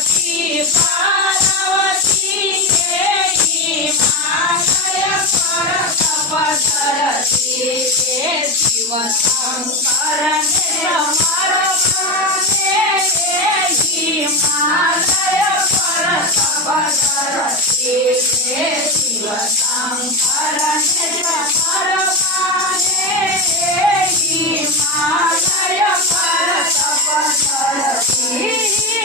સખી પાર્વતી કે હિમાલય પર તપધરતી કે શિવ શંકર ને તમારો માને કે હિમાલય પર તપધરતી કે શિવ શંકર ને તમારો માને કે હિમાલય પર તપધરતી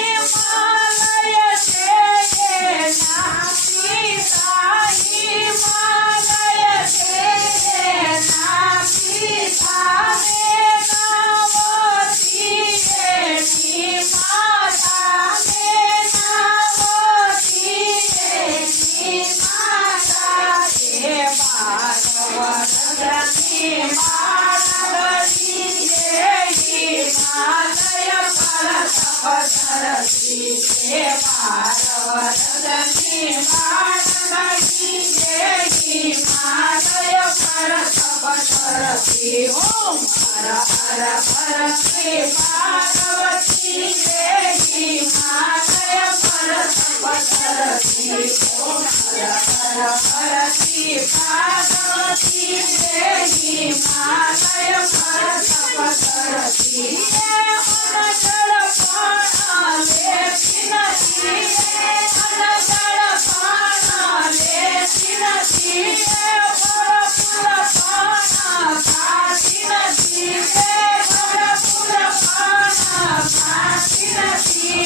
હિમાલય છે એના પિતા હિમાલય છે એના પિતા વેદાવતી એની માતા વેદાવતી એની માતા હે પાર્વતી પાર્વતી હે હિમાલય પર તપધરતી હે પાર્વતી પાર્વતી હે હિમાલય પર તપધરતી ઓમ હર હર હર શ્રી પાર્વતી હે હિમાલય પર તપધરતી ઓમ હર હર હર શ્રી પાર્વતી હે હિમાલય પર તપધરતી હે અનજળ પાણ લેતી નથી અનજળ પાણ લેતી નથી ફળ ફૂલ પાન ખાતી નથી ફળ ફૂલ પાન ખાતી નથી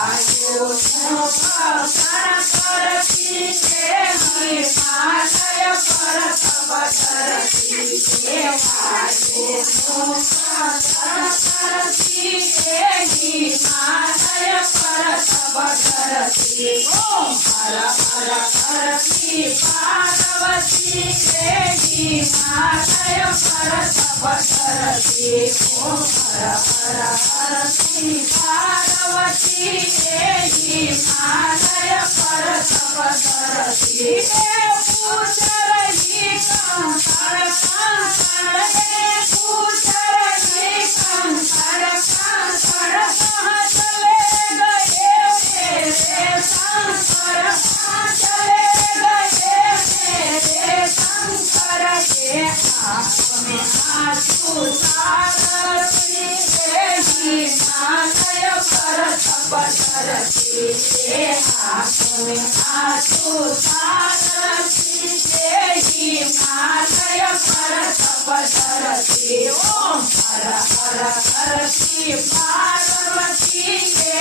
વાયુનું ભક્ષણ કરતી કે હિમાલય પર તપધરતી કે વાયુનું ભક્ષણ કરતી કે હિમાલય પર તપધરતી ઓમ હર હર હર શ્રી પાર્વતી કે હિમાલય પર તપધરતી ઓમ હર હર હર શ્રી પાર્વતી કે હિમાલય પર તપધરતી હે પૂછ રહી કંકણ કંકણ હે પૂછ રહી કંકણ કંકણ કહાં ચલે ગए मेरे शंकर कहाँ चले गए मेरे शंकर के आँख में आंसू तारती के हिमालय पर तपधरती के आँख में आंसू तारती के हिमालय पर तपधरती ओम हर हर हर श्री पार्वती के